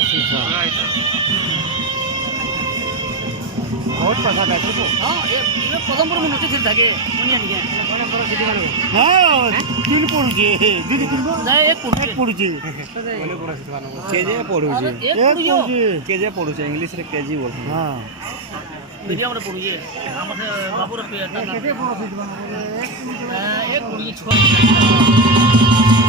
80 बहुत पसंद है तो हां ये पदमपुर में नोटिस থাকে কোনিয়া নিকে পদমপুর সিটি মানে হ্যাঁ তিন পড়ুছে দিদি কিনবো যায় এক পড়ুছে बोले पूरा सिखवाना केजे पढुचे एक এক পড়িও পড়ুছে केजे पढुचे इंग्लिश रे केजी बोल হ্যাঁ मीडियम रे पड़ुए हमसे बाबू रे पे কেটে পড়ুছে एक पड़ुए 6